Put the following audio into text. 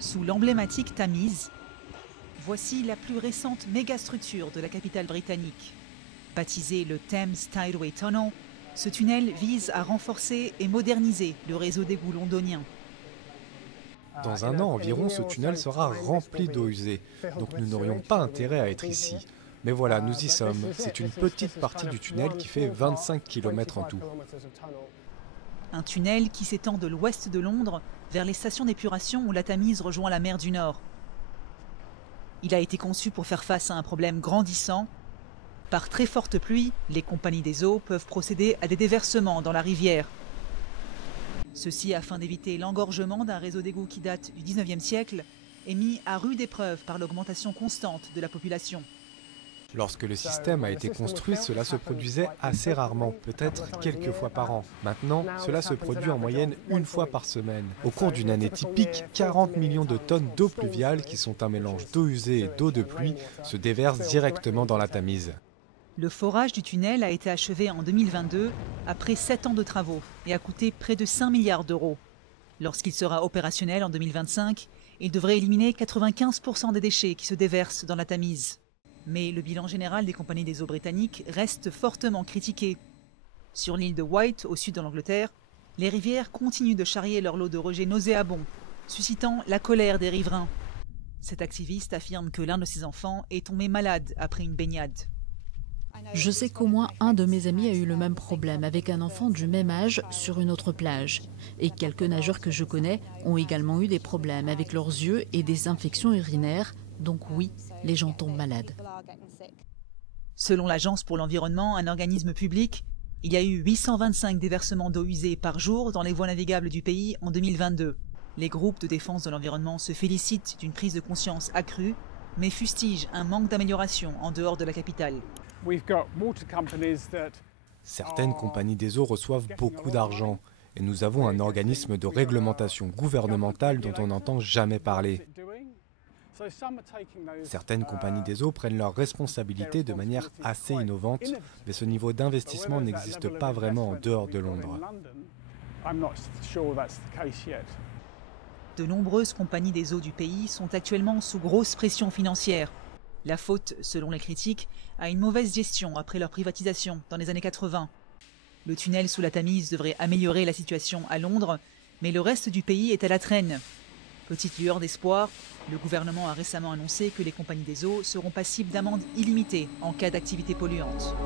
Sous l'emblématique Tamise, voici la plus récente mégastructure de la capitale britannique. Baptisé le Thames Tideway Tunnel, ce tunnel vise à renforcer et moderniser le réseau d'égouts londonien. Dans un an environ, ce tunnel sera rempli d'eau usée, donc nous n'aurions pas intérêt à être ici. Mais voilà, nous y sommes. C'est une petite partie du tunnel qui fait 25 km en tout. Un tunnel qui s'étend de l'ouest de Londres vers les stations d'épuration où la Tamise rejoint la mer du Nord. Il a été conçu pour faire face à un problème grandissant. Par très forte pluie, les compagnies des eaux peuvent procéder à des déversements dans la rivière. Ceci afin d'éviter l'engorgement d'un réseau d'égouts qui date du 19e siècle et mis à rude épreuve par l'augmentation constante de la population. Lorsque le système a été construit, cela se produisait assez rarement, peut-être quelques fois par an. Maintenant, cela se produit en moyenne une fois par semaine. Au cours d'une année typique, 40 millions de tonnes d'eau pluviale, qui sont un mélange d'eau usée et d'eau de pluie, se déversent directement dans la Tamise. Le forage du tunnel a été achevé en 2022, après 7 ans de travaux, et a coûté près de 5 milliards d'euros. Lorsqu'il sera opérationnel en 2025, il devrait éliminer 95% des déchets qui se déversent dans la Tamise. Mais le bilan général des compagnies des eaux britanniques reste fortement critiqué. Sur l'île de Wight, au sud de l'Angleterre, les rivières continuent de charrier leur lot de rejets nauséabonds, suscitant la colère des riverains. Cet activiste affirme que l'un de ses enfants est tombé malade après une baignade. Je sais qu'au moins un de mes amis a eu le même problème avec un enfant du même âge sur une autre plage. Et quelques nageurs que je connais ont également eu des problèmes avec leurs yeux et des infections urinaires. Donc oui, les gens tombent malades. Selon l'Agence pour l'environnement, un organisme public, il y a eu 825 déversements d'eau usée par jour dans les voies navigables du pays en 2022. Les groupes de défense de l'environnement se félicitent d'une prise de conscience accrue, mais fustigent un manque d'amélioration en dehors de la capitale. Certaines compagnies des eaux reçoivent beaucoup d'argent et nous avons un organisme de réglementation gouvernementale dont on n'entend jamais parler. Certaines compagnies des eaux prennent leurs responsabilités de manière assez innovante, mais ce niveau d'investissement n'existe pas vraiment en dehors de Londres. De nombreuses compagnies des eaux du pays sont actuellement sous grosse pression financière. La faute, selon les critiques, à une mauvaise gestion après leur privatisation dans les années 80. Le tunnel sous la Tamise devrait améliorer la situation à Londres, mais le reste du pays est à la traîne. Petite lueur d'espoir, le gouvernement a récemment annoncé que les compagnies des eaux seront passibles d'amendes illimitées en cas d'activité polluante.